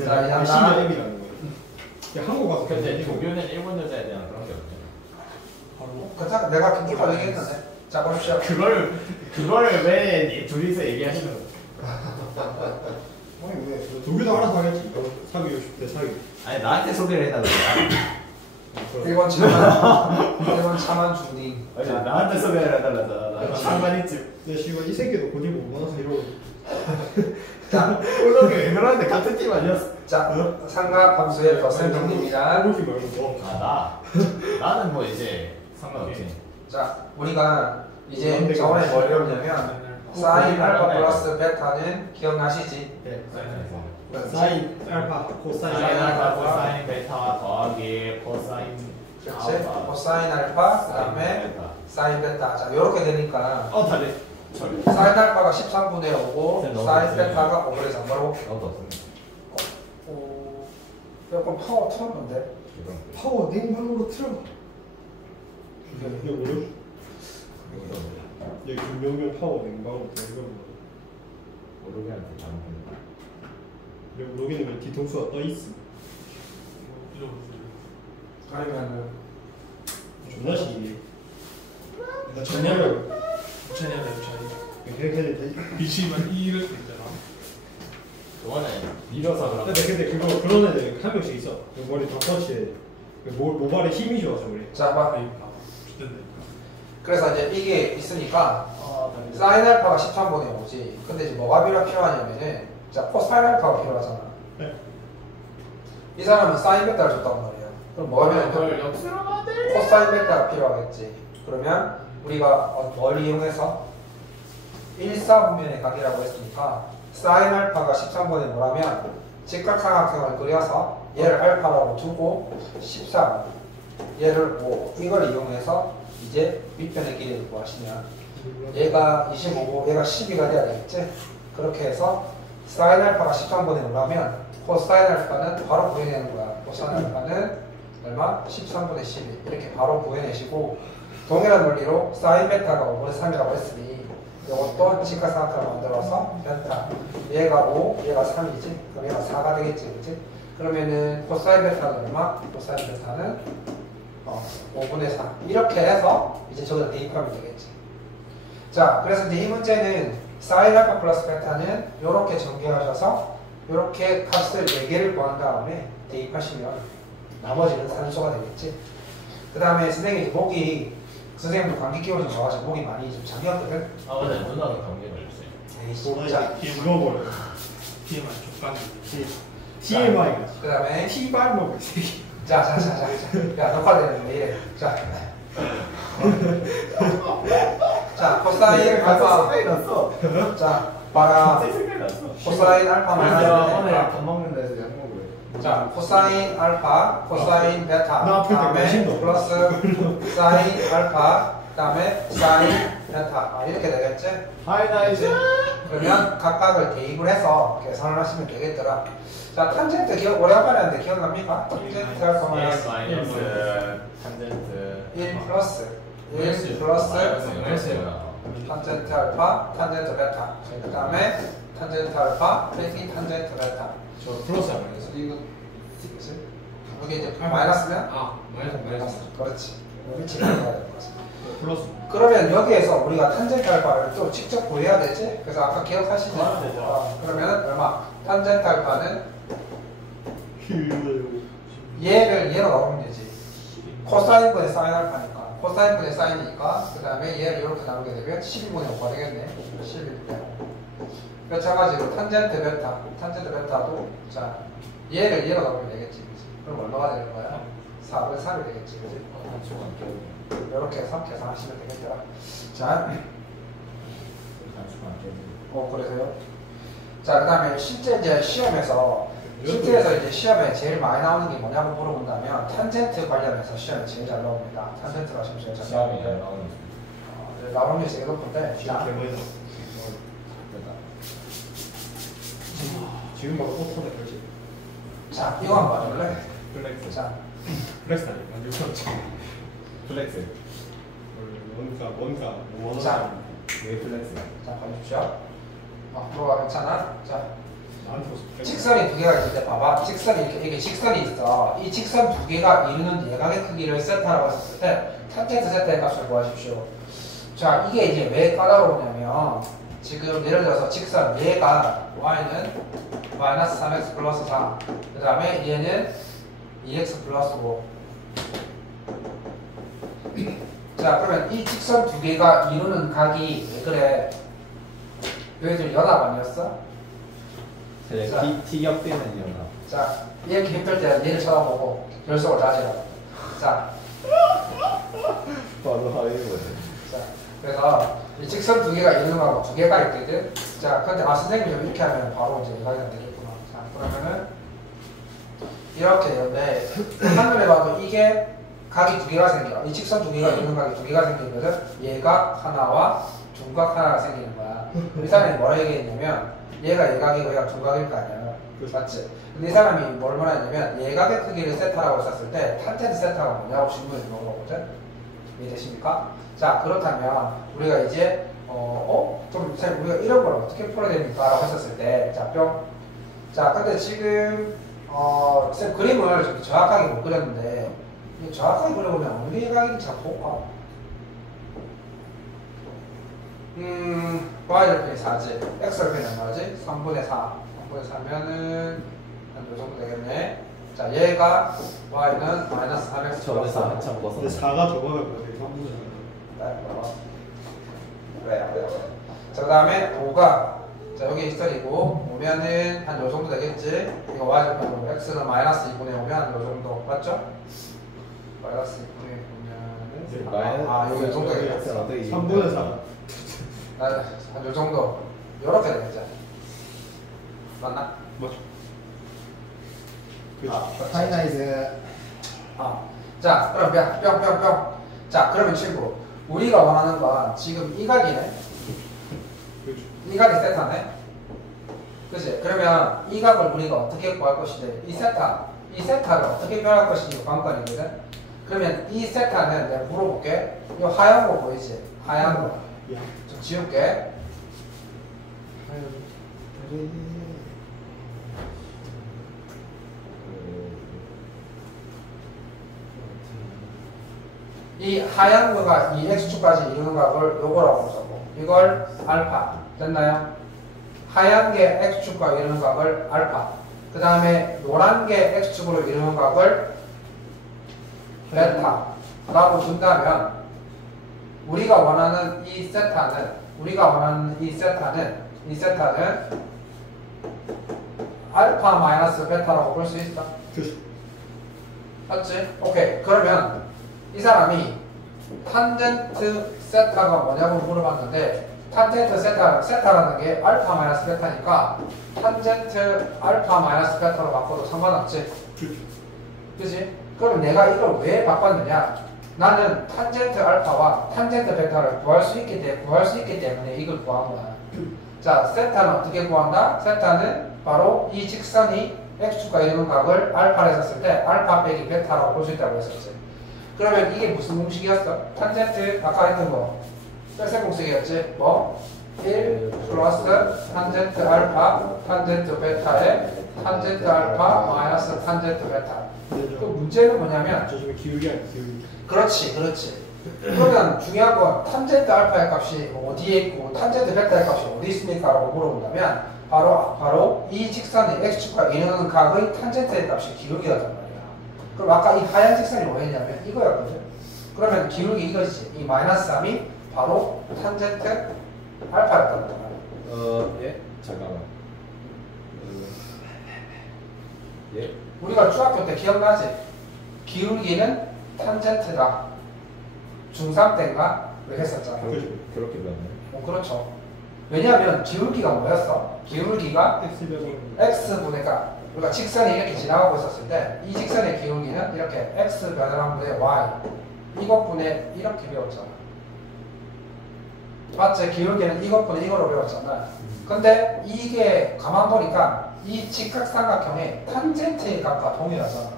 자, 이 시면 M이라는 거예요. 한국 가서 근데 조교는 일본 여자에 대한 그런 게 없잖아. 괜찮아. 내가 김기파 얘기했는데. 자, 보십시오. 그걸 왜 둘이서 얘기하시는 거야? 아니 왜? 조교도 알아서 하겠지. 사귀고 싶대 사귀고. 아니 나한테 소개를 해달라고. 1번 차만 중딩. 아니 나한테 소개를 해달라잖아. 나 상관있지. 내 씨발 이 새끼도 고집 못 받아서 이러고. 자, 그러게 왜 그러는데 같은 팀 아니었어? 자, 삼각함수의 더셈입니다. 그렇게 말고. 나는 뭐 이제 상관없지. 자, 우리가 이제 저번에 뭘 배웠냐면 사인 알파 플러스 베타는 기억나시지? 네. 사인 알파 코사인 사인 알파 코사인 베타와 더하기 코사인 그렇지? 코사인 알파 그다음에 사인 베타. 자, 이렇게 되니까 다리 처리. 사인 알파가 13분의 5고 사인 베타가 5분의 3으로 너도 없습니다. 조금 파워 틀었는데 파워 냉방으로 틀어봐. 근데 모르? 여기 김명경 파워 냉방으로 틀어봐. 모르게한테 잘못했다. 여기 로그인하면 뒤통수가 떠 있어. 아니면은 존나 시기네. 나 전략을 부천이야 부천이. 이렇게 해야 돼. BC만 이를 있잖아. 그거는 밀어서 그런 거. 근데 그거 그런 애들 한 명씩 있어. 그 머리 덮어치에 모발에 힘이 좋아서 그래. 자, 봐. 죽던데. 그래서 이제 이게 있으니까 사인 알파가 13분의 5지. 근데 이제 뭐가 필요하냐면은 자, 코사인 알파가 필요하잖아. 네. 이 사람은 사인 베타를 줬단 말이야. 그럼 뭐가 필요해? 역수로 돼. 코사인 베타가 필요하겠지. 그러면 우리가 뭘 이용해서 1사분면의 각이라고 했으니까 사인 알파가 13분의 뭐라면 직각삼각형을 그려서 얘를 알파라고 두고 13, 얘를 5 이걸 이용해서 이제 밑변의 길이를 구하시면 얘가 25고 얘가 12가 돼야 되겠지? 그렇게 해서 사인 알파가 13분의 5라면 코사인 알파는 바로 구해내는 거야. 코사인 알파는 얼마? 13분의 12 이렇게 바로 구해내시고 동일한 논리로 사인 베타가 5분의 3이라고 했으니 이것도 직각삼각형을 만들어서 베타 얘가 5, 얘가 3이지? 그럼 얘가 4가 되겠지, 그치? 그러면은 코사인 베타는 얼마? 코사인 베타는 5분의 4 이렇게 해서 이제 저기다 대입하면 되겠지. 자, 그래서 이제 이 문제는 사인 알파 플러스 베타는 이렇게 전개하셔서 이렇게 값을 4개를 구한 다음에 대입하시면 나머지는 산수가 되겠지. 그 다음에 선생님이 목이 선생님도 감기 기운이 좋아가지고 목이 많이 좀 잠겼거든. 맞아요. 누나도 감기 걸렸어요. 에이, 진짜 진짜. 죽어버려. TMI 족간. TMI가. 그 다음에 T발 먹을 새끼. 자. 야, 녹화되는데 이래. 자. 자, 코사인 알파. 생각이 났어. 자, 봐라. 생각이 났어. 코사인 알파 오늘 마이너스 밥 먹는 데서 약 먹어요. 자, 코사인 알파, 코사인 베타, 나 아플 때 다음에 관심도 플러스 사인 알파, 그다음에 사인 베타. 이렇게 되겠지? 하이나이즈. 그러면 각각을 대입을 해서 계산을 하시면 되겠더라. 자, 탄젠트 기억 오래간만에 하는데 기억납니까? 탄젠트 알파 마이너스 마이너스 탄젠트 1 플러스 1 플러스 탄젠트 알파, 탄젠트 베타. 그다음에 탄젠트 알파, 빼기 탄젠트 베타. 저 플러스 안 해서. 이거 그치? 여기 이제 마이너스면? 마이너스. 그렇지. 위치 가야 될 것 같습니다. 플러스. 그러면 여기에서 우리가 탄젠트 알파를 또 직접 구해야 되지? 그래서 아까 기억하시죠? 그러면 얼마? 탄젠트 알파는 얘를 얘로 나누면 되지. 코사인분의 사인 알파니까. 코사인분의 사인이니까. 그 다음에 얘를 이렇게 나누게 되면 12분의 5가 되겠네. 12분의 5. 마찬가지로 탄젠트 베타도 자 얘를 얘로 나누면 되겠지, 그치? 그럼 얼마가 되는 거야? 4분의 3이 되겠지, 그치? 이렇게 해서 계산하시면 되겠더라. 자, 그러세요? 자, 그 다음에 실제 이제 시험에서 이제 시험에 제일 많이 나오는 게 뭐냐고 물어본다면 탄젠트 관련해서 시험에 제일 잘 나옵니다. 탄젠트가 시험에 제일 잘 나오는데 나오는 게 제일 높은데 자, 지금 바로 포토네 그렇지. 자, 이거 한번 봐줄래? 플렉스. 자, 플렉스 아니야? 이거 플렉스. 뭔가 자, 왜 플렉스? 자, 봐주십시오. 앞으로가 괜찮아? 자, 나한테 왔어. 직선이 두 개가 있을 때 봐봐. 직선이 이게 직선이 있어. 이 직선 두 개가 이루는 예각의 크기를 세타라고 했었을 때 탄젠트 세타의 값을 구하십시오. 자, 이게 이제 왜 까다로우냐면 지금 예를 들어서 직선 얘가 y는 마이너스 3x 플러스 4, 그 다음에 얘는 2x 플러스 5. 자, 그러면 이 직선 두 개가 이루는 각이 왜 그래? 너희들 연합 아니었어? 그래 자. T격되는 연합. 자, 이렇게 힘들 때는 얘를 쳐다보고 결석을 다지라. 자, 바로 하이브네. 자, 그래서 이 직선 두 개가 이루는 거하고 두 개가 있거든. 자, 근데 선생님이 이렇게 하면 바로 이제 이해가 되겠구나. 자, 그러면은 이렇게 되는데 한눈에 봐도 이게 각이 두 개가 생겨. 이 직선 두 개가 이루는 각이 두 개가 생기거든. 얘각 하나와 중각 하나가 생기는 거야. 이 사람이 뭐라 얘기했냐면 얘가 얘각이고 얘가 중각일 거 아니야. 맞지? 근데 이 사람이 뭘 말했냐면 얘각의 크기를 세타라고 썼을 때 탄젠트 세타가 뭐냐고 질문을 넣은 거거든. 이해되십니까? 자, 그렇다면 우리가 이제 좀 우리가 이런 걸 어떻게 풀어야 됩니까? 라고 했었을 때 자, 뿅. 자, 근데 지금 쌤 그림을 좀 정확하게 못 그렸는데 정확하게 그려보면 어느 얘각인지 잘 볼까? y를 빼기 4지 x를 빼기 얼마지? 3분의 4 3분의 4면은 한 요 정도 되겠네. 자, 얘가 y는 마이너스 3x 플러스 저에서 4. 한참 벗어. 근데 4가 저거가 뭐야? 3분의 그래요. 자, 그 다음에 5가 자, 여기 있어리고 오면은 한 요 정도 되겠지? 이거 y를 빼고 x는 마이너스 2분의 5면 한 요 정도 맞죠? 마이너스 2분의 5면은 여기 요 정도 되겠지? 3분의 4. 한 요 정도 요렇게 되겠지? 맞나? 맞죠. 하이나이즈. 자, 그럼 뿅뿅뿅. 자, 그러면 친구, 우리가 원하는 건 지금 이 각이네. 그렇죠. 이 각이 세타네. 그치? 그러면 이 각을 우리가 어떻게 구할 것인데, 이 세타를 어떻게 표현할 것인지 관건이거든. 그러면 이 세타는 내가 물어볼게. 이 하얀 거 보이지? 하얀 거. 야. 좀 지울게. 이 하얀 거가 이 x축까지 이루는 각을 요거라고 써고 이걸 알파 됐나요? 하얀 게 x축과 이루는 각을 알파 그 다음에 노란 게 x축으로 이루는 각을 베타라고 준다면 우리가 원하는 이 세타는 알파 마이너스 베타라고 볼 수 있어. 그렇죠. 맞지? 오케이. 그러면 이 사람이 탄젠트 세타가 뭐냐고 물어봤는데 탄젠트 세타라는 게 알파 마이너스 베타니까 탄젠트 알파 마이너스 베타로 바꿔도 상관없지? 그렇죠. 그치? 그럼 내가 이걸 왜 바꿨느냐? 나는 탄젠트 알파와 탄젠트 베타를 구할 수 있기 때문에 이걸 구한 거야. 자, 세타는 어떻게 구한다? 세타는 바로 이 직선이 x축과 이루는 각을 알파로 했었을 때 알파 빼기 베타라고 볼 수 있다고 했었지. 그러면 이게 무슨 공식이었어? 탄젠트 아까 했던 거 뺄셈 공식이었지? 뭐? 1 플러스 탄젠트 알파 탄젠트 베타의 탄젠트 알파 마이너스 탄젠트 베타. 그 문제는 뭐냐면 저 지금 기울기 아니야, 기울기. 그렇지. 그러면 중요한 건 탄젠트 알파의 값이 어디에 있고 탄젠트 베타의 값이 어디 있습니까? 라고 물어본다면 바로 이 직선의 x축과 이루는 각의 탄젠트의 값이 기울기였단 말이야. 그럼 아까 이 하얀 직선이 뭐였냐면 이거였거든. 그러면 기울기 이거지. 이 마이너스 3이 바로 탄젠트 알파였단 말이야. 예? 잠깐만. 예? 우리가 중학교 때 기억나지? 기울기는 탄젠트다. 중3 때인가? 왜 했었잖아. 그렇게 변해. 그렇죠. 왜냐하면 기울기가 뭐였어? 기울기가 x분의 우리가 직선이 이렇게 지나가고 있었을 때 이 직선의 기울기는 이렇게 x 변화한 분의 y 이것분의 이렇게 배웠잖아. 맞지? 기울기는 이것분의 이거로 배웠잖아. 근데 이게 가만 보니까 이 직각삼각형의 탄젠트의 값과 동일하잖아.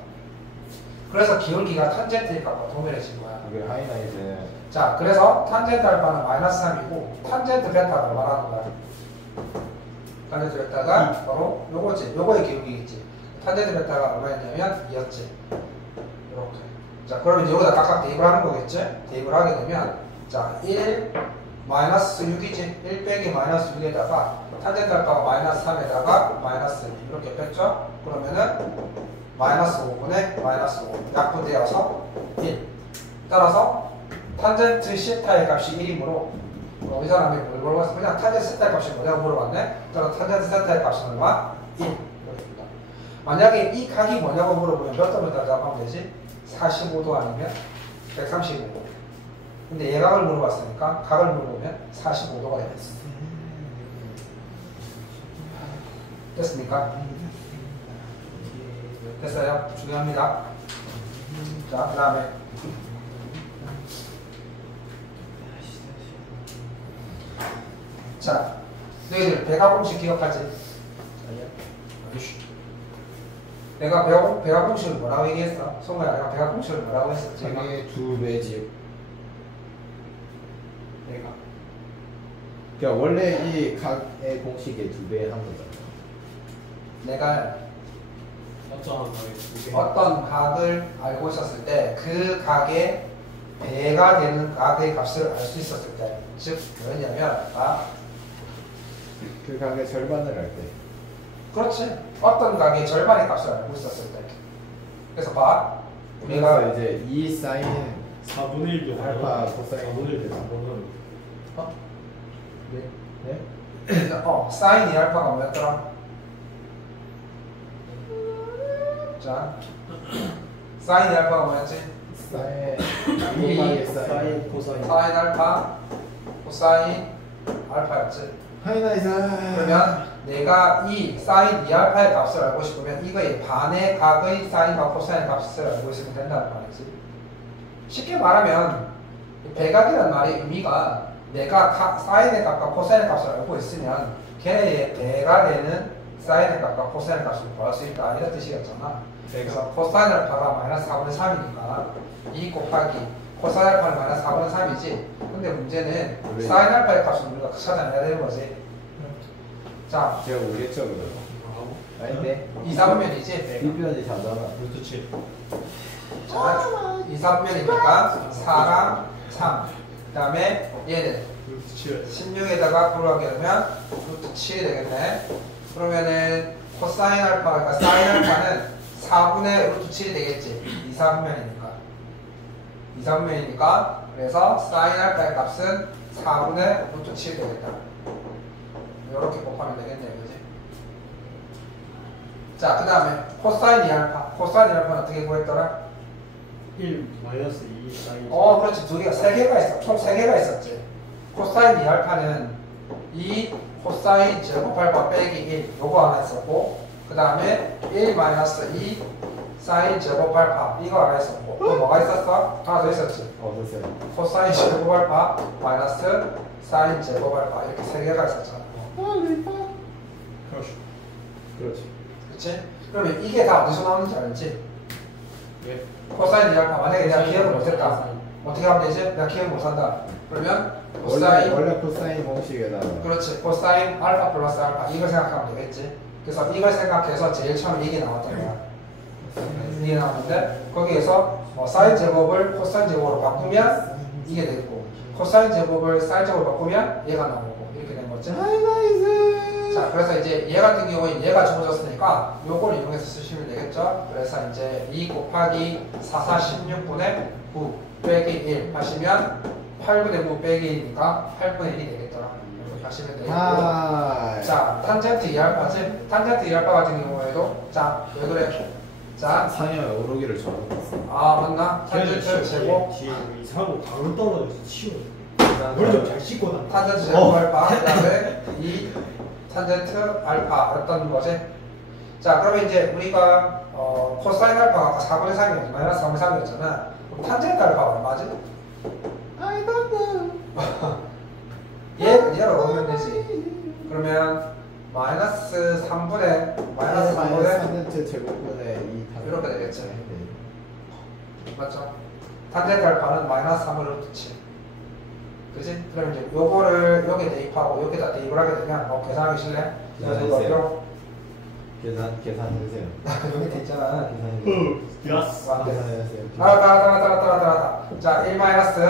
그래서 기울기가 탄젠트의 값과 동일해진 거야. 그게 하이나이즈. 자, 그래서 탄젠트 알파는 마이너스 3이고 탄젠트 베타가 얼마라는 거야? 탄젠트 벡터가 바로 요거지. 요거의 기울기겠지. 탄젠트 벡터가 얼마였냐면 2였지. 이렇게. 자, 그러면 이제 여기다 각각 대입을 하는 거겠지? 대입을 하게 되면 자, 1 마이너스 6이지. 1 빼기 마이너스 6에다가 탄젠트 알파가 마이너스 3에다가 마이너스 1 이렇게 뺐죠? 그러면은 마이너스 5분의 마이너스 5 약분되어서 1. 따라서 탄젠트 시타의 값이 1이므로 이 사람이 뭘 물어봤어? 그냥 탄젠트 세타의 값이 뭐냐고 물어봤네? 따라서 탄젠트 세타의 값은 얼마? 1. 이렇습니다. 만약에 이 각이 뭐냐고 물어보면 몇 도를 대답하면 되지? 45도 아니면 135도. 근데 예각을 물어봤으니까 각을 물어보면 45도가 되겠어. 됐습니까? 됐어요? 중요합니다. 자, 그 다음에 자, 너희들 배가 공식 기억하지? 내가 배가 공식을 뭐라고 얘기했어? 송아야, 내가 배가 공식을 뭐라고 했었지? 자기 2배지. 내가 그러니까 원래 이 각의 공식의 2배 한 거잖아. 내가 어떤 어떤 각을 알고 있었을 때 그 각의 배가 되는 각의 값을 알 수 있었을 때, 즉 뭐였냐면 그 각의 절반을 할 때. 그렇지. 어떤 각의 절반의 값을 알고 있었을 때. 그래서 봐. 우리가 우리가 이제 2 사인 4분의 1도 알파 코사인 4분의 1 대상분은 네? 사인 2 알파가 뭐였더라? 자, 사인 2 알파가 뭐였지? 사인 이 사인 사인 코사인 사인 알파, 코사인 알파였지. 하이나이사. 그러면 내가 이 사인 2 알파의 값을 알고 싶으면 이거의 반의 각의 사인과 코사인 값을 알고 있으면 된다는 말이지. 쉽게 말하면 배각이란 말의 의미가 내가 사인의 값과 코사인의 값을 알고 있으면 걔네의 배가 되는 사인의 값과 코사인의 값을 구할 수 있다 이런 뜻이었잖아. 그래서 코사인 알파가 마이너스 4분의 3이니까 2 곱하기 코사인 알파는 마이너스 4분의 3이지. 근데 문제는 왜? 사인 알파의 값은 우리가 찾아내야 되는 거지. 자, 제가 오겠죠 그럼. 아닌데 2, 4분면이지. 뒷변이 자잖아. 그렇지. 자, 2, 4분면이니까 4랑 3. 그 다음에 얘는 16에다가 구하게 되면 루트 7이 되겠네. 그러면은 코사인 알파, 그러니까 사인 알파는 4분의 루트 7이 되겠지. 2, 4분면이니까. 2, 4분면이니까. 그래서 사인 알파의 값은 4분의 루트 7이 되겠다. 이렇게 곱하면 되겠네요. 그지? 자, 그 다음에 코사인 2알파. 코사인 2알파는 어떻게 구했더라? 1 마이너스 2 사인 그렇지. 두 개가, 세 개가 있어. 총 세 개가 있었지. 코사인 2알파는 2 코사인 제곱 알파 빼기 1. 요거 하나 있었고, 그 다음에 1 마이너스 2 사인 제곱 알파. 이거 하나 있었고, 또 뭐가 있었어? 하나 더 있었지. 어떠세요? 코사인 제곱 알파 마이너스 사인 제곱 알파. 이렇게 세 개가 있었잖아. 그렇죠. 그렇지. 그치? 그러면 이게 다 어디서 나오는지 알지? 왜? 코사인 2알파. 만약에 내가 기억을 못했다. 어떻게 하면 되지? 내가 기억 못한다. 그러면 코사인, 원래 코사인 공식에다가 그렇지. 코사인 알파 플러스 알파. 이걸 생각하면 되겠지? 그래서 이걸 생각해서 제일 처음에 이게 나왔던 거야. 이게 나왔는데 거기에서 사인 제곱을 코사인 제곱으로 바꾸면 이게 되고, 코사인 제곱을 사인 제곱으로 바꾸면 얘가 나오고 이렇게 된 거지. 자, 그래서 이제 얘 같은 경우에 얘가 주어졌으니까 요걸 이용해서 쓰시면 되겠죠. 그래서 이제 2 곱하기 4, 4, 16분의 9 빼기 1 하시면 8분의 9 빼기 1이니까 8분의 1이 되겠더라. 이렇게 하시면 되겠고. 자, 탄젠트 2알파지? 탄젠트 2알파 같은 경우에도 자, 왜 그래? 자, 상향 오르기를 적어놨어. 맞나? 탄젠트 제곱 뒤에 이사하고 강을 떨어져서 치워. 머리 좀잘 씻고 나. 탄젠트 제곱 알파 그 다음에 2 탄젠트 알파였던 거지. 자, 그러면 이제 우리가 코사인 알파가 아까 4분의 3이었지. 마이너스 4분의 3이었잖아. 그럼 탄젠트 알파가 얼마지? I don't know. 얘를 넣으면 되지. 그러면 마이너스 3분의 마이너스 3분의 탄젠트 제곱분의 2 이렇게 되겠지. 맞죠? 탄젠트 알파는 마이너스 3분의 루트 7. 그지? 그럼 이제 요거를 여기 대입하고 여기다 대입을 하게 되면 계산하기 싫네? 자, 저거 어디로? 계산해주세요. 여기 돼 있잖아. 야스. 계산해주세요. 알았다. 자, 1 마이너스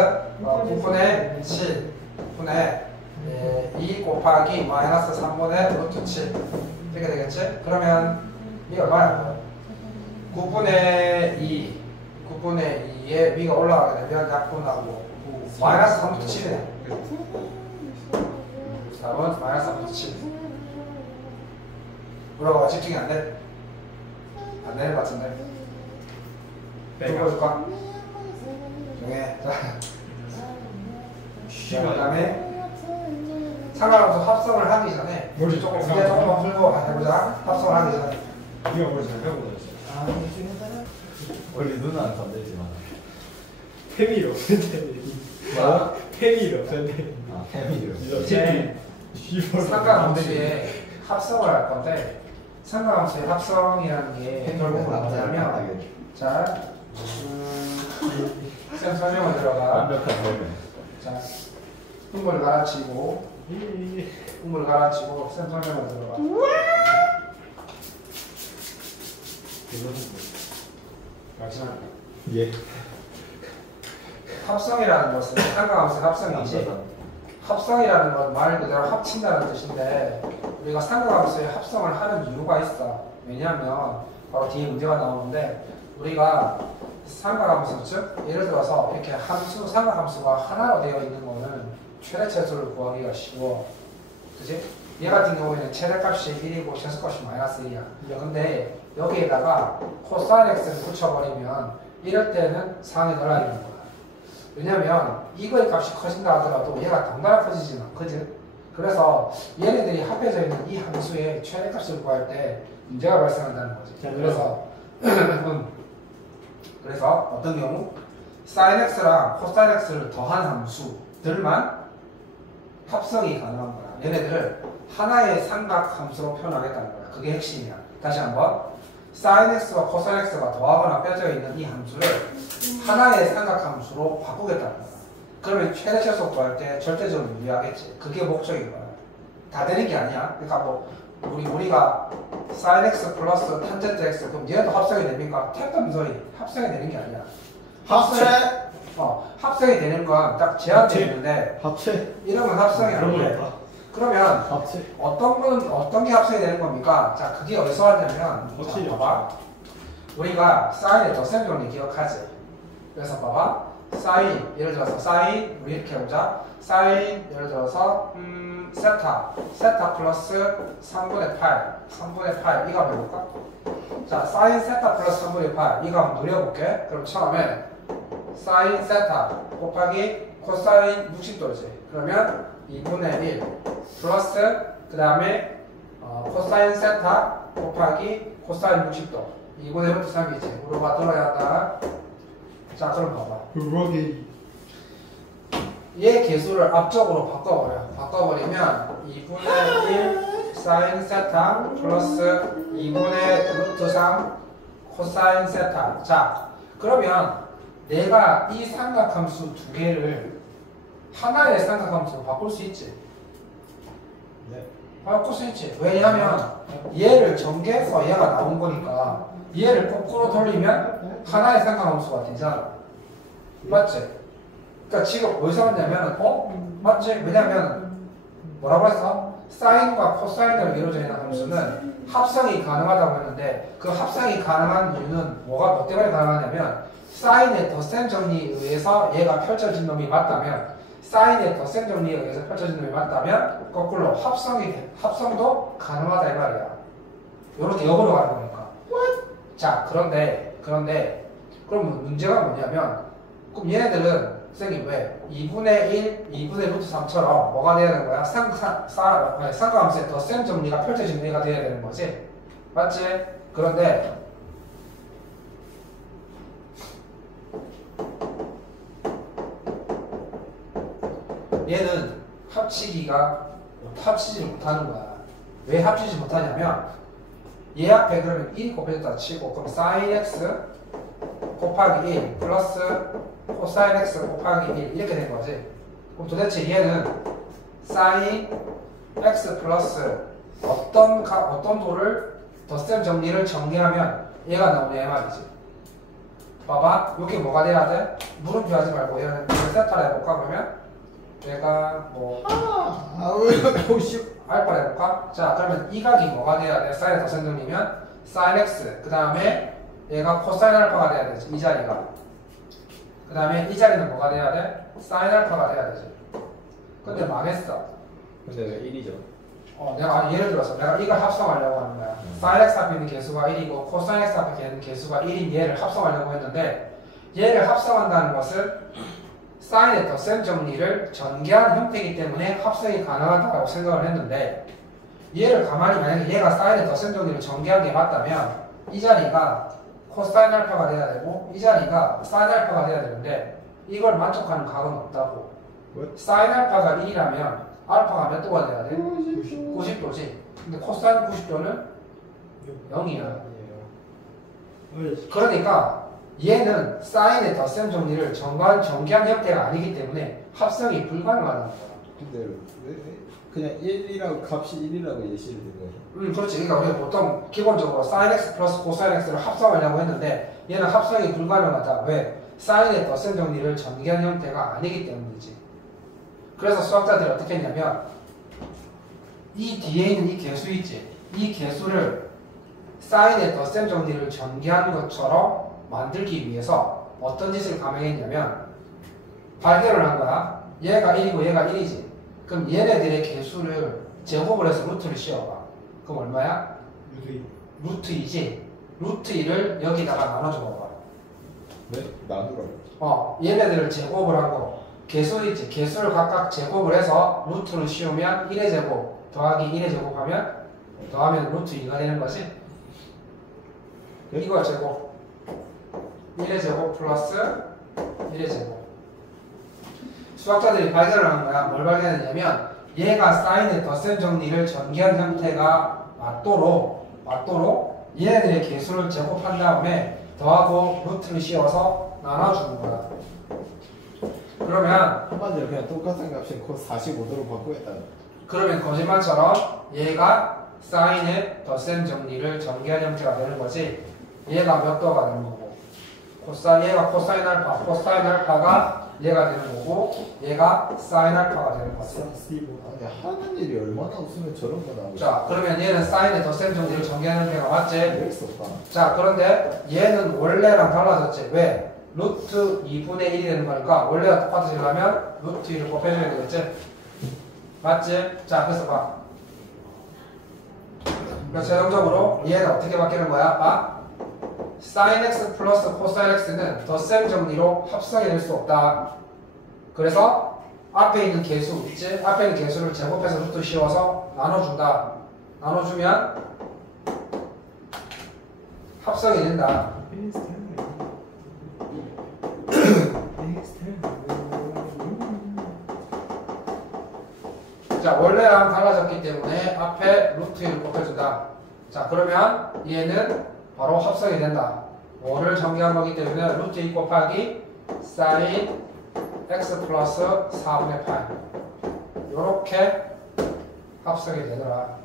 9분의 7 분의 2 곱하기 마이너스 3분의 루트 7 이렇게 되겠지? 그러면 이게 얼마야? 9분의 2에 위가 올라가게 되면 약분하고 마이너스 3부터 7이네. 4번 마이너스 3부터 7. 뭐라고 집중이 안 돼? 안 되는 것 같은데. 또 보여줄까? 중에 자, 그 다음에 상관없어 합성을 하기 전에 머리 조금 문제 조금만 풀고 해보자. 합성을 하기 전에 네가 머리 잘 하고 다녔어. 원래 눈은 안 건들지 마. 페밀 없는데. 뭐? 페밀 없는데. 아, 패밀리로. 이제 상관함수의 합성을 할 건데 상관함수의 합성이라는 게 결국은 뭐냐면 자 쌤 설명을 들어가. 완벽한 설명. 자 분모를 갈아치고 분모를 갈아치고 쌤 설명을 들어가. 잠시만. 예. 합성이라는 것은 상관함수의 합성이지. 합성이라는 건 말 그대로 합친다는 뜻인데 우리가 상관함수의 합성을 하는 이유가 있어. 왜냐하면 바로 뒤에 문제가 나오는데 우리가 상관함수 즉 예를 들어서 이렇게 함수 상관함수가 하나로 되어 있는 거는 최대차수를 구하기가 쉬워. 그치? 얘 같은 경우에는 최대값이 1이고 최소값이 마이너스 1이야. 근데 여기에다가 코사인 x를 붙여버리면 이럴 때는 상이 늘어나는 거야. 왜냐면 이거의 값이 커진다 하더라도 얘가 덩달아 커지진 않거든. 그래서 얘네들이 합해져 있는 이 함수의 최대값을 구할 때 문제가 발생한다는 거지. 그래서 어떤 경우 sin x랑 cosine x를 더한 함수들만 합성이 가능한 거야. 얘네들을 하나의 삼각 함수로 표현하겠다는 거야. 그게 핵심이야. 다시 한번 sin x와 cosine x가 더하거나 빼져 있는 이 함수를 하나의 삼각함수로 바꾸겠다는 거야. 그러면 최대 최소 구할 때 절대적으로 유리하겠지. 그게 목적인 거야. 다 되는 게 아니야. 그러니까 뭐 우리가 sin x 플러스 탄젠트 x 그럼 얘도 합성이 됩니까? 탭덤서이 합성이 되는 게 아니야. 합성이 되는 건 딱 제한되어 있는데 합체. 이런 건 합성이 안 돼. 그러면 합체. 어떤 게 합성이 되는 겁니까? 자, 그게 어디서 왔냐면 자, 봐봐. 우리가 사인의 덧셈 정리 기억하지? 그래서 봐봐. 사인 예를 들어서 사인 우리 이렇게 해보자. 사인 예를 들어서 세타 플러스 3분의 8 이거 한번 해볼까? 자, 사인 세타 플러스 3분의 8 이거 한번 늘려볼게. 그럼 처음에 사인 세타 곱하기 코사인 60도지. 그러면 2분의 1 플러스 그 다음에 코사인 세타 곱하기 코사인 60도 2분의 루트 3이지. 우로가 들어야 한다. 자, 그럼 봐봐. 얘 개수를 앞쪽으로 바꿔버리면 2분의 1 사인 세타 플러스 2분의 루트 3 코사인 세타. 자, 그러면 내가 이 삼각함수 두 개를 하나의 삼각함수로 바꿀 수 있지? 네. 바꿀 수 있지. 왜냐하면 얘를 전개해서 얘가 나온 거니까 얘를 거꾸로 돌리면 하나의 삼각함수가 되잖아. 맞지? 그러니까 지금 어디서 왔냐면 맞지? 왜냐면 뭐라고 했어? 사인과 코사인으로 이루어져 있는 함수는 합성이 가능하다고 했는데 그 합성이 가능한 이유는 뭐 때문에 가능하냐면 사인의 덧셈 정리에 의해서 얘가 펼쳐진 놈이 맞다면 사인의 덧셈 정리에 의해서 펼쳐진 놈이 맞다면 거꾸로 합성도 가능하다 이 말이야. 요렇게 역으로 가는 거니까. 자, 그런데 그럼 문제가 뭐냐면 그럼 얘네들은 선생님 왜 2분의 1, 2분의 루트 3처럼 뭐가 돼야 되는 거야? 상가함수의 덧셈 정리가 펼쳐진 얘가 돼야 되는 거지. 맞지? 그런데 얘는 합치지 못하는 거야. 왜 합치지 못하냐면 얘 앞에 그러면 1이 곱해졌다 치고 그럼 sin x 곱하기 1 플러스 코사인 x 곱하기 1 이렇게 된 거지. 그럼 도대체 얘는 sin x 플러스 어떤 도를 덧셈 정리를 전개하면 얘가 나오냐 이 말이지. 봐봐, 여기 뭐가 돼야 돼? 물음표 하지 말고 얘는 세타를 해볼까 그러면? 얘가 뭐 알파를 해볼까? 자, 그러면 이 각이 뭐가 돼야 돼? 사인의 덧셈 정리면 사인 x, 그 다음에 얘가 코사인 알파가 돼야 되지, 이 자리가. 그 다음에 이 자리는 뭐가 돼야 돼? 사인 알파가 돼야 되지. 근데 망했어. 근데 왜 1이죠? 내가 예를 들어서 내가 이걸 합성하려고 하는 거야. 사인 x 앞에 있는 개수가 1이고 코사인 x 앞에 있는 개수가 1인 얘를 합성하려고 했는데, 얘를 합성한다는 것은 사인의 덧셈 정리를 전개한 형태이기 때문에 합성이 가능하다고 생각을 했는데, 얘를 가만히 만약에 얘가 사인의 덧셈 정리를 전개한 게 맞다면 이 자리가 코사인 알파가 돼야 되고 이 자리가 사인 알파가 돼야 되는데, 이걸 만족하는 각은 없다고. 사인 알파가 1이라면 알파가 몇 도가 돼야 돼? 90도지. 근데 코사인 90도는 0이야. 그러니까 얘는 사인의 덧셈 정리를 전개한 형태가 아니기 때문에 합성이 불가능하다는 거야. 근데 왜 그냥 1이라고 값이 1이라고 예시를 든 거죠? 그렇지. 그러니까 우리가 보통 기본적으로 sin x 플러스 코사인 x를 합성하려고 했는데 얘는 합성이 불가능하다. 왜? 사인의 덧셈 정리를 전개한 형태가 아니기 때문이지. 그래서 수학자들이 어떻게 했냐면 이 뒤에 있는 이 개수 있지? 이 개수를 사인의 덧셈 정리를 전개한 것처럼 만들기 위해서 어떤 짓을 감행했냐면 발견을 한 거야. 얘가 1이고 얘가 1이지. 그럼 얘네들의 개수를 제곱을 해서 루트를 씌워봐. 그럼 얼마야? 루트 2지. 루트 2를 여기다가 나눠줘 봐봐. 네? 나누라고? 얘네들을 제곱을 하고 개수 있지. 개수를 각각 제곱을 해서 루트를 씌우면 1의 제곱 더하기 1의 제곱하면 더하면 루트 2가 되는 거지. 네? 이거 제곱 1의 제곱 플러스 1의 제곱. 수학자들이 발견을 한 거야. 뭘 발견했냐면 얘가 사인의 덧셈 정리를 전개한 형태가 맞도록 얘네들의 개수를 제곱한 다음에 더하고 루트를 씌워서 나눠주는 거야. 그러면 한마디로 그냥 똑같은 값인 코스 45도로 바꾸겠다. 그러면 거짓말처럼 얘가 사인의 덧셈 정리를 전개한 형태가 되는 거지. 얘가 몇 도가 되는 거고 얘가 코사인 알파가 얘가 되는 거고 얘가 사인 알파가 되는 거지. 아니 하는 일이 얼마나 없으면 저런 거 나오지? 자, 그러면 얘는 사인의 덧셈 정리를 전개한 형태가 맞지? 이럴 수 없다. 자, 그런데 얘는 원래랑 달라졌지. 왜? 루트 2분의 1이 되는 거니까 원래가 똑같으시려면 루트 2를 곱해줘야 되겠지? 맞지? 자, 그래서 봐. 그래서 최종적으로 얘는 어떻게 바뀌는 거야? 봐. sin x 플러스 코사인 x는 덧셈 정리로 합성이 될 수 없다. 그래서 앞에 있는 개수 있지? 앞에 있는 개수를 제곱해서 루트 씌워서 나눠준다. 나눠주면 합성이 된다. 자, 원래랑 달라졌기 때문에 앞에 루트 1을 곱해준다. 자, 그러면 얘는 바로 합성이 된다. 5를 전개한 거기 때문에 루트 2 곱하기 sin x 플러스 4분의 8 요렇게 합성이 되더라.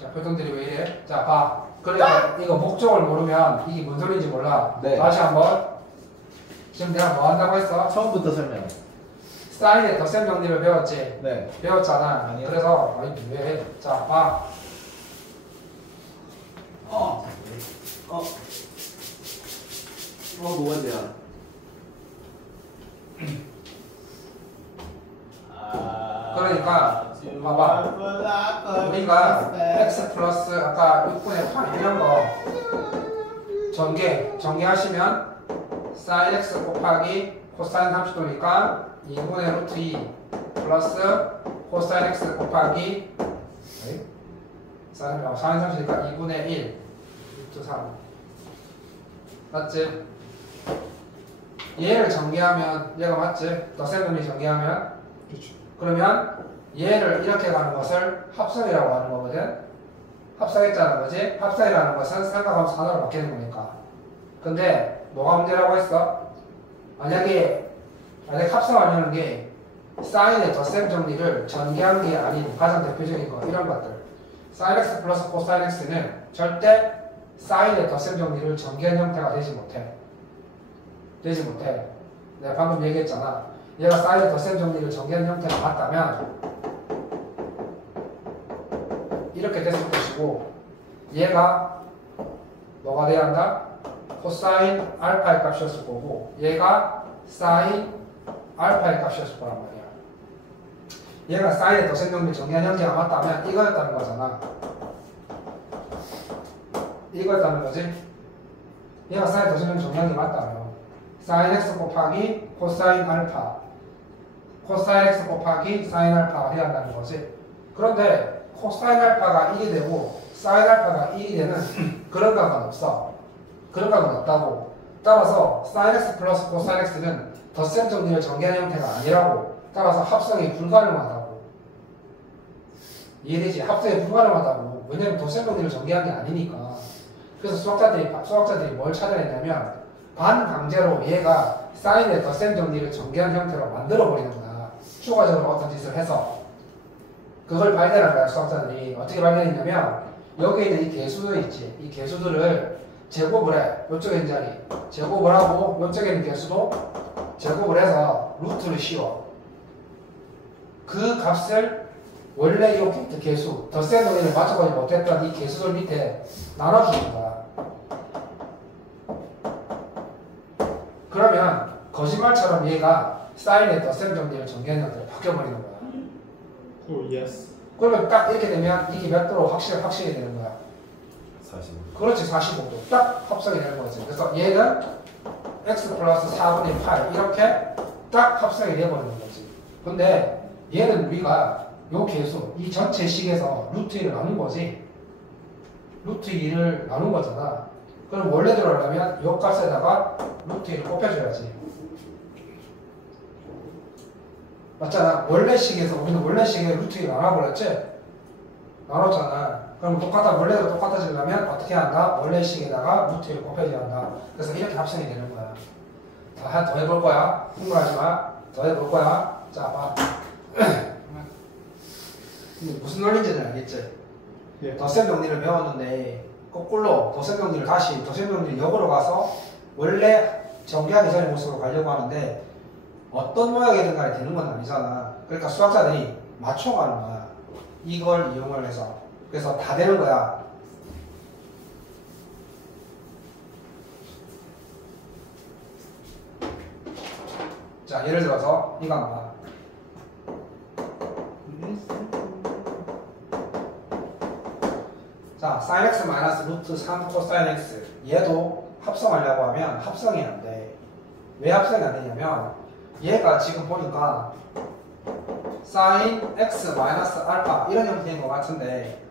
자, 표정들이 왜 이래? 자, 봐. 그래서 이거 목적을 모르면 이게 뭔 소리인지 몰라. 네. 다시 한번. 지금 내가 뭐 한다고 했어? 처음부터 설명. 사인의 덧셈 정리를 배웠지? 네. 배웠잖아. 아니요. 그래서 왜 해? 자, 봐. 뭐가 돼요? 그러니까 봐봐. 우리가 x 플러스 아까 6분의 8 이런 거 전개하시면 sin x 곱하기 코사인 30도니까 2분의 루트 2 플러스 코사인 x 곱하기 사인 30이니까 2분의 1 루트 3 맞지? 얘를 전개하면 얘가 맞지? 덧셈 정리 전개하면 그렇죠. 그러면 얘를 이렇게 가는 것을 합성이라고 하는 거거든. 합성했자는 거지. 합성이라는 것은 삼각함수 하나로 바뀌는 거니까. 근데 뭐가 문제라고 했어? 만약에 합성하려는 게 사인의 덧셈 정리를 전개한 게 아닌 가장 대표적인 거 이런 것들. 사인 x 플러스 코사인 x는 절대 사인의 덧셈 정리를 전개한 형태가 되지 못해. 내가 방금 얘기했잖아. 얘가 사인의 덧셈 정리를 전개한 형태가 맞다면 이렇게 됐을 것이고, 얘가 뭐가 돼야 한다? 코사인 알파의 값이었을 거고, 얘가 사인 알파의 값이었을 거란 말이야. 얘가 사인의 덧셈 정리 정리한 형태가 맞다면 이거였다는 거잖아. 이거였다는 거지? 얘가 사인 덧셈 정리 정리한 게 맞다면 사인 x 곱하기 코사인 알파, 코사인 x 곱하기 사인 알파가 돼야 한다는 거지. 그런데 코사인 알파가 1이 되고 사인 알파가 1이 되는 그런 각은 없어. 그런 각은 없다고. 따라서 사인 x 플러스 코사인 x는 덧셈 정리를 전개한 형태가 아니라고. 따라서 합성이 불가능하다고. 이해되지? 합성이 불가능하다고. 왜냐면 덧셈 정리를 전개한 게 아니니까. 그래서 수학자들이 뭘 찾아냈냐면 반강제로 얘가 사인의 덧셈 정리를 전개한 형태로 만들어버리는 거야. 추가적으로 어떤 짓을 해서. 그걸 발견한 거야, 수학자들이. 어떻게 발견했냐면 여기에 있는 이 개수들 있지. 이 개수들을 제곱을 해. 이쪽에 있는 자리 제곱을 하고 이쪽에 있는 개수도 제곱을 해서 루트를 씌워. 그 값을 원래 이 개수 덧셈 정리를 맞춰보지 못했던 이 개수들 밑에 나눠주는 거야. 그러면 거짓말처럼 얘가 사인의 덧셈 정리를 전개한 형태로 바뀌어버리는 거야. 예스. 그러면 딱 이렇게 되면 이게 몇 도로 확실히 되는 거야. 45. 그렇지, 45도. 딱 합성이 되는 거지. 그래서 얘는 x 플러스 4분의 8 이렇게 딱 합성이 되어버리는 거지. 근데 얘는 우리가 요 개수, 이 전체 식에서 루트 1을 나눈 거지. 루트 2를 나눈 거잖아. 그럼 원래대로 하려면 요 값에다가 루트 1을 곱해줘야지. 맞잖아. 원래 식에서 우리는 원래 식에 루트 2를 나눠버렸지? 나눴잖아. 그럼 원래대로 똑같아지려면 어떻게 한다? 원래 식에다가 루트 1을 곱해줘야 한다. 그래서 이렇게 합성이 되는 거야. 자, 더 해볼 거야. 흥분하지 마. 더 해볼 거야. 자, 봐. 근데 무슨 논리인지는 알겠지? 예. 덧셈 정리를 배웠는데 거꾸로 덧셈 정리를 다시 덧셈 정리를 역으로 가서 원래 전개하기 전의 모습으로 가려고 하는데 어떤 모양이든 간에 되는 건 아니잖아. 그러니까 수학자들이 맞춰가는 거야. 이걸 이용을 해서. 그래서 다 되는 거야. 자, 예를 들어서 이거 한번 봐. 자, sin x 마이너스 루트 3 코사인 x 얘도 합성하려고 하면 합성이 안 돼. 왜 합성이 안 되냐면 얘가 지금 보니까 sin x 마이너스 알파 이런 형태인 것 같은데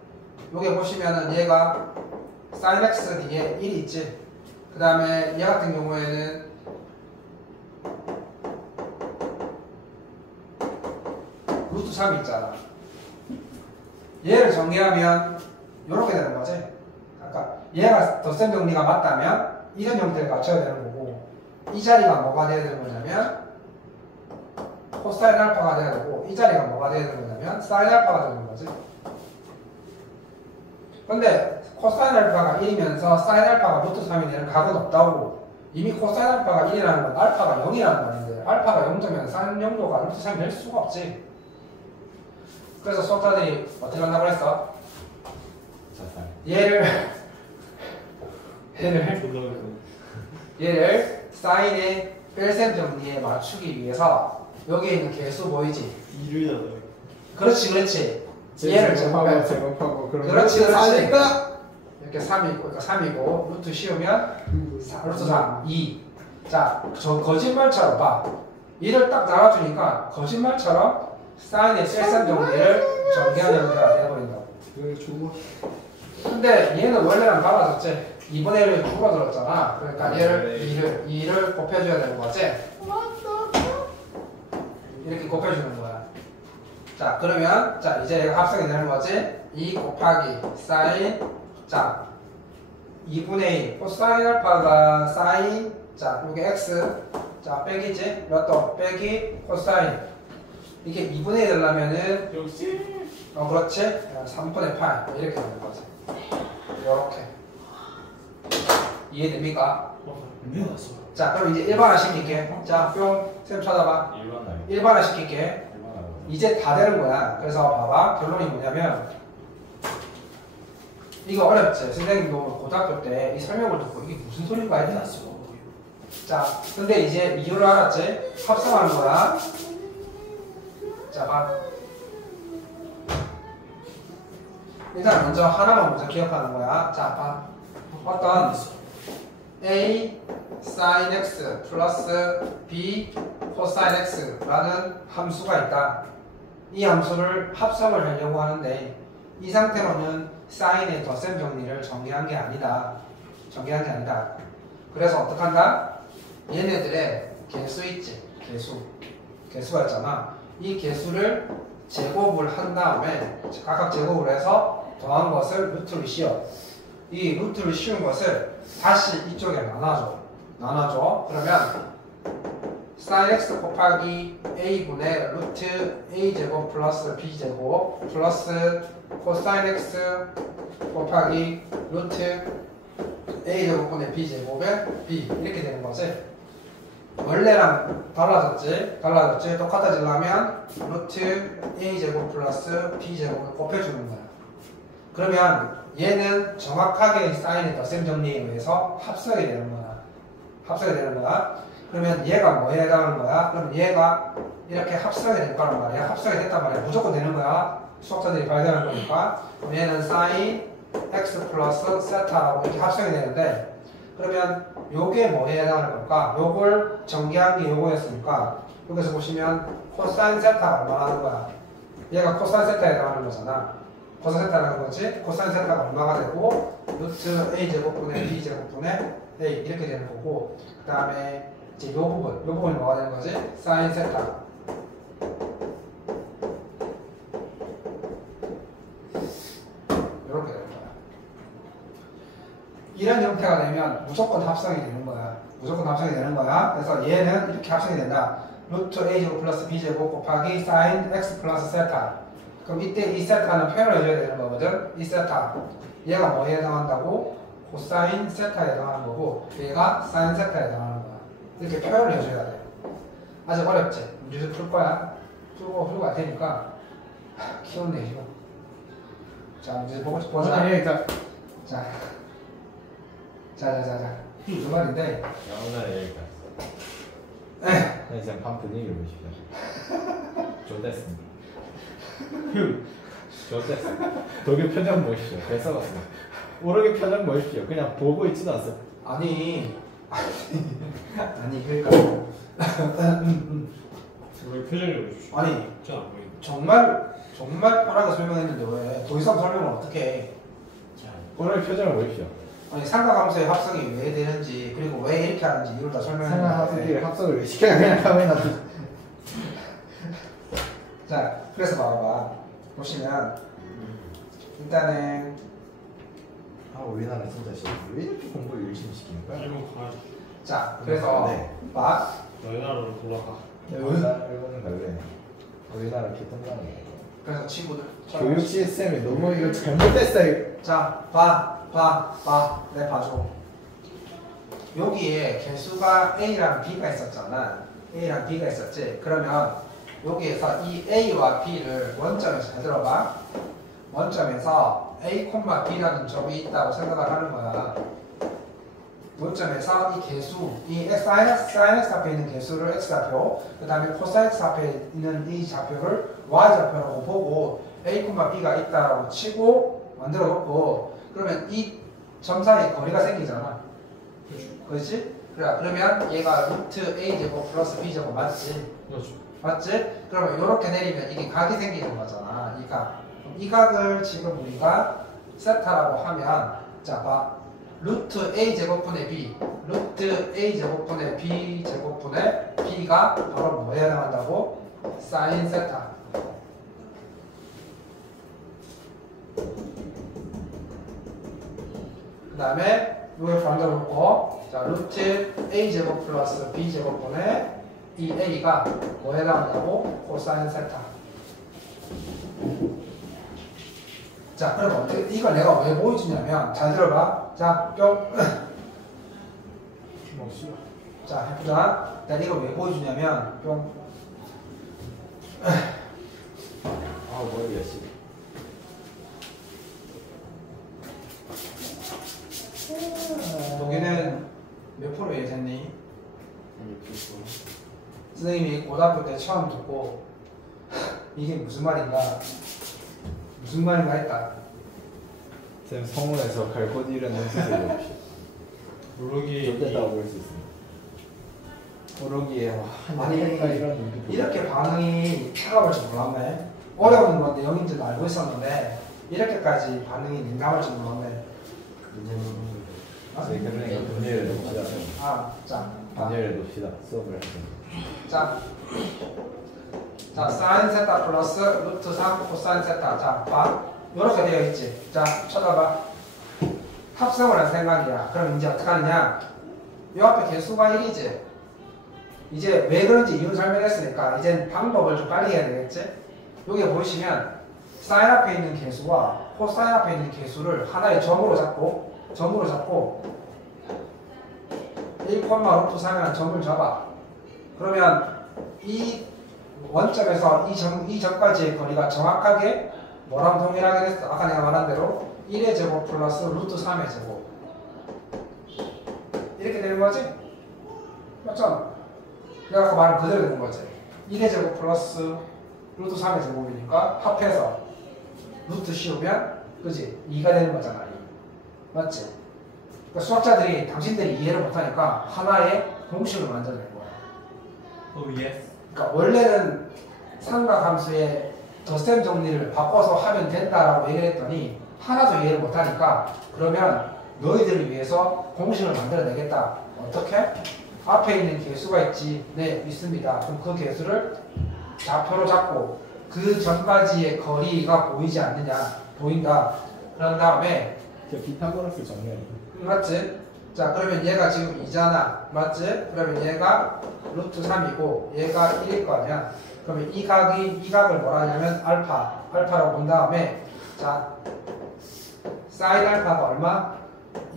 여기 보시면은 얘가 sin x 뒤에 1이 있지. 그 다음에 얘 같은 경우에는 루트 3이 있잖아. 얘를 전개하면 이렇게 되는 거지. 그러니까 얘가 덧셈 정리가 맞다면 이런 형태를 갖춰야 되는 거고, 이 자리가 뭐가 돼야 되는 거냐면 코사인 알파가 돼야 되고, 이 자리가 뭐가 돼야 되는 거냐면 사인 알파가 되는 거지. 근데 코사인 알파가 1이면서 사인 알파가 루트 3이 되는 각은 없다고. 이미 코사인 알파가 1이라는 건 알파가 0이라는 말인데 알파가 0점이면 사인 0도가 루트 3이 될 수가 없지. 그래서 수학자들이 어떻게 한다고 했어? 자살. 얘를 사인의 뺄셈 정리에 맞추기 위해서 여기에 있는 개수 보이지? 2를 나눠요. 그렇지. 얘를 제곱하고 제곱하고 그렇지. 이렇게 3이고, 그러니까 3이고 루트 씌우면 루트 3, 2. 자, 저 거짓말처럼 봐. 이를 딱 나눠주니까 거짓말처럼 사인의 뺄셈 정리를 전개하는 형태가 되어버린다고. 근데 얘는 원래랑 달라졌지. 2분의 1을 줄어들었잖아. 그러니까 얘를 2를 곱해줘야 되는 거지. 이렇게 곱해주는 거야. 자, 그러면 자 이제 얘가 합성이 되는 거지. 2 곱하기 사인, 자 2분의 1 코사인 알파가 사인, 자 요게 x, 자 빼기지 몇 도? 빼기 코사인. 이게 2분의 1 되려면은 역시. 그렇지? 3분의 8 이렇게 되는 거지. 이렇게 이해됩니까? 왜 왔어? 자 그럼 이제 일반화 시킬게. 자 뿅 쌤 쳐다봐. 일반화 시킬게. 이제 다 되는 거야. 그래서 봐봐 결론이 뭐냐면 이거 어렵지? 선생님도 고등학교 때 이 설명을 듣고 이게 무슨 소리인가 했어. 자 근데 이제 이유를 알았지? 합성하는 거야. 자 봐. 일단 먼저 하나만 먼저 기억하는 거야. 자 봐. 어떤 A sin x 플러스 B cosine x라는 함수가 있다. 이 함수를 합성을 하려고 하는데 이 상태로는 사인의 덧셈 정리를 정리한 게 아니다. 그래서 어떡한다? 얘네들의 개수 있지. 개수가 있잖아. 이 개수를 제곱을 한 다음에 각각 제곱을 해서 더한 것을 루트를 씌워. 이 루트를 씌운 것을 다시 이쪽에 나눠줘. 그러면 sin x 곱하기 a분의 루트 a제곱 플러스 b제곱 플러스 cosine x 곱하기 루트 a제곱분의 b제곱의 b 이렇게 되는 거지. 원래랑 달라졌지? 똑같아지려면 루트 a제곱 플러스 b제곱을 곱해주는 거야. 그러면 얘는 정확하게 사인의 덧셈 정리에 의해서 합성이 되는 거야. 그러면 얘가 뭐에 해당하는 거야? 그럼 얘가 이렇게 합성이 될 거란 말이야. 합성이 됐단 말이야. 무조건 되는 거야. 수학자들이 발견할 거니까. 그럼 얘는 sin x 플러스 세타라고 이렇게 합성이 되는데 그러면 요게 뭐에 해당하는 걸까? 요걸 전개한 게 요거였으니까 여기서 보시면 코사인 세타가 얼마나 하는 거야? 얘가 코사인 세타에 해당하는 거잖아. 코사인 세타라는 거지. 코사인 세타가 얼마가 되고 루트 a 제곱분의 b 제곱분의 a 이렇게 되는 거고 그 다음에 이제 요 부분이 뭐가 되는 거지? 사인 세타. 이렇게 되는 거야. 이런 형태가 되면 무조건 합성이 되는 거야. 그래서 얘는 이렇게 합성이 된다. 루트 a제곱 플러스 b제곱 곱하기 사인 x 플러스 세타. 그럼 이때 이 세타는 표현을 해줘야 되는 거거든. 이 세타. 얘가 뭐에 해당한다고? 코사인 세타에 해당하는 거고 얘가 사인 세타에 해당하는 거야. 이렇게 표현을 해줘야 돼. 아직 어렵지? 문제를 풀 거야. 풀고 갈 테니까 키웠네 지금. 자 문제 보자. 자. 두 말인데. 오늘 여기까지. 네, 이제 반 분위기를 보십시오. 좋댔습니다. 좋댔습니다. 독일 표정 보십시오. 잘 써봤습니다. 오르기 표정 보십시오. 그냥 보고 있지도 않습니다. 아니 그러니까 왜 표정을 보여주시오? 아니 저안 보이네. 정말 편하게 설명했는데 왜 더 이상 설명을 어떻게 해? 오늘 표정을 보십시오. 아니 삼각함수의 합성이 왜 되는지 그리고 왜 이렇게 하는지 이걸 다 설명했는데 상하수끼리 합성을 왜 시켜야 그냥 가만히 놔둬. 자 그래서 봐봐 보시면 일단은 우리나라 진짜 왜 이렇게 공부를 열심히 시키는 거야? 일본 가야지. 자 그래서 네. 봐 너희 나라로 돌아가. 일본은 갈래. 우리나라 개통당해. 그래서 친구들 교육 시스템이 너무 이거 잘못됐어요. 자 내 봐줘 여기에 개수가 A랑 B가 있었지 그러면 여기에서 이 A와 B를 원점에서 잘 들어봐 원점에서 A, B라는 점이 있다고 생각을 하는 거야 원점에서 이 개수 이 sin x 앞에 있는 개수를 x좌표 그 다음에 cos x 앞에 있는 이 좌표를 y좌표라고 보고 A, B가 있다라고 치고 만들어 놓고 그러면 이 점 사이에 거리가 생기잖아. 그렇지? 그래, 그러면 얘가 루트 a제곱 플러스 b제곱 맞지? 그렇죠. 맞지? 그러면 이렇게 내리면 이게 각이 생기는 거잖아. 이 각. 이 각을 지금 우리가 세타라고 하면 자 봐. 루트 a제곱분의 b 루트 a제곱분의 b제곱분의 b가 바로 뭐에 해당한다고? 사인 세타. 그 다음에 이걸 반대로 놓고 자 루트 a제곱 플러스 b제곱분의 이 A가 뭐에 해당한다고? 코사인 세타. 자, 그럼 어떻게, 이걸 내가 왜 보여주냐면, 잘 들어봐. 자, 뿅. 자, 해보자. 내가 이걸 왜 보여주냐면, 뿅. 아, 머리 열심히. 독일은 몇 프로 예제니? 아니, 그거. 선생님이 고등학교 때 처음 듣고 이게 무슨 말인가 했다. 쌤 성운에서 갈고 잃은 뜻을 없이. 모르기 좋겠다고 볼 수 있습니다. 오르기에 아니, 한일까 이런 의도. 이렇게 반응이 차가울 줄 몰랐네. 어려운 건데 내용인 줄 알고 있었는데 이렇게까지 반응이 민감할 줄 몰랐네. 네, 그러니까 분열을 놓읍시다. 자, 분열을 놓읍시다. 수업을 하죠. 자, 사인 세타 플러스 루트 3 코사인 세타. 자, 봐. 이렇게 되어 있지. 자, 쳐다봐. 합성을 한 생각이야. 그럼 이제 어떻게 하느냐? 이 앞에 개수가 1이지. 이제 왜 그런지 이유 설명했으니까 이제 방법을 좀 빨리 해야 되겠지? 여기 보시면 사인 앞에 있는 개수와 코사인 앞에 있는 개수를 하나의 점으로 잡고 1, 루트 3이라는 점을 잡아. 그러면 이 원점에서 이 점까지의 거리가 정확하게 뭐랑 동일하게 됐어? 아까 내가 말한 대로 1의 제곱 플러스 루트 3의 제곱. 이렇게 되는 거지? 맞잖아. 내가 아까 말한 그대로 되는 거지. 1의 제곱 플러스 루트 3의 제곱이니까 합해서 루트 씌우면 그지? 2가 되는 거잖아. 2. 맞지? 그러니까 수학자들이 당신들이 이해를 못하니까 하나의 공식을 만들어낸 거야. 오 예스. 그러니까 원래는 삼각함수의 덧셈 정리를 바꿔서 하면 된다라고 얘기를 했더니 하나도 이해를 못하니까 그러면 너희들을 위해서 공식을 만들어내겠다. 어떻게? 앞에 있는 개수가 있지. 네, 있습니다. 그럼 그 개수를 좌표로 잡고 그 전까지의 거리가 보이지 않느냐? 보인다. 그런 다음에 저 피타고라스 정리하는 맞지? 자, 그러면 얘가 지금 2잖아. 맞지? 그러면 얘가 루트 3이고 얘가 1일 거 아니야. 그러면 이 각을 뭐라 하냐면 알파라고 본 다음에 자, 사인 알파가 얼마?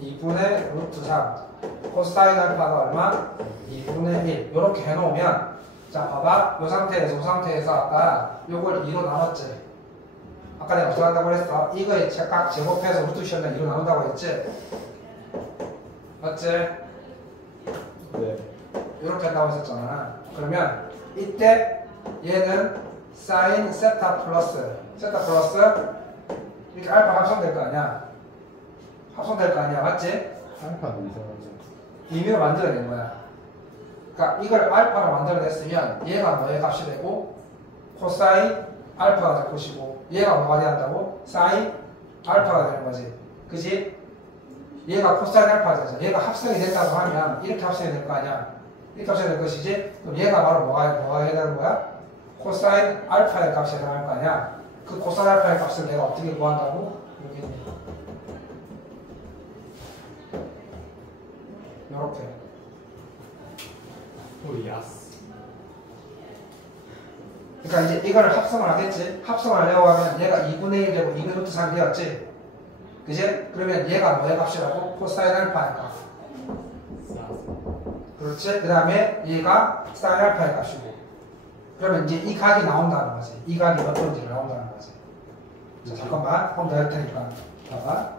2분의 루트 3. 코사인 알파가 얼마? 2분의 1. 이렇게 해놓으면 자, 봐봐. 이 상태에서 아까 요걸 2로 나눴지? 아까 내가 어떻게 한다고 했어? 이거의 각 제곱해서 루트 씌우면 2로 나눈다고 했지? 맞지? 네. 이렇게 한다고 했었잖아. 그러면 이때 얘는 사인 세타 플러스 이렇게 알파 합성될 거 아니야? 맞지? 알파도 이상하죠. 임의로 만들어낸 거야. 그러니까 이걸 알파로 만들어냈으면 얘가 뭐의 값이 되고 코사인 알파가 될 것이고 얘가 뭐가 돼야 한다고? 사인 알파가 되는 거지. 그지? 얘가 코사인 알파가 되잖아. 얘가 합성이 된다고 하면 이렇게 합성이 될 거 아니야. 이렇게 합성이 될 것이지. 그럼 얘가 바로 뭐가 해야 되는 거야? 코사인 알파의 값이 해당할 거 아니야. 그 코사인 알파의 값을 내가 어떻게 구한다고? 여기 있네. 요렇게. 오 예스. 그러니까 이제 이거를 합성을 하겠지. 합성을 하려고 하면 얘가 2분의 1 되고 2분의 루트 3 되었지. 그지? 그러면 얘가 뭐의 값이라고? 코사인 알파의 값. 그렇지? 그 다음에 얘가 사인 알파의 값이고. 그러면 이제 이 각이 나온다는 거지. 이 각이 몇 번지를 나온다는 거지. 자, 잠깐만. 한번 더 할 테니까. 봐봐.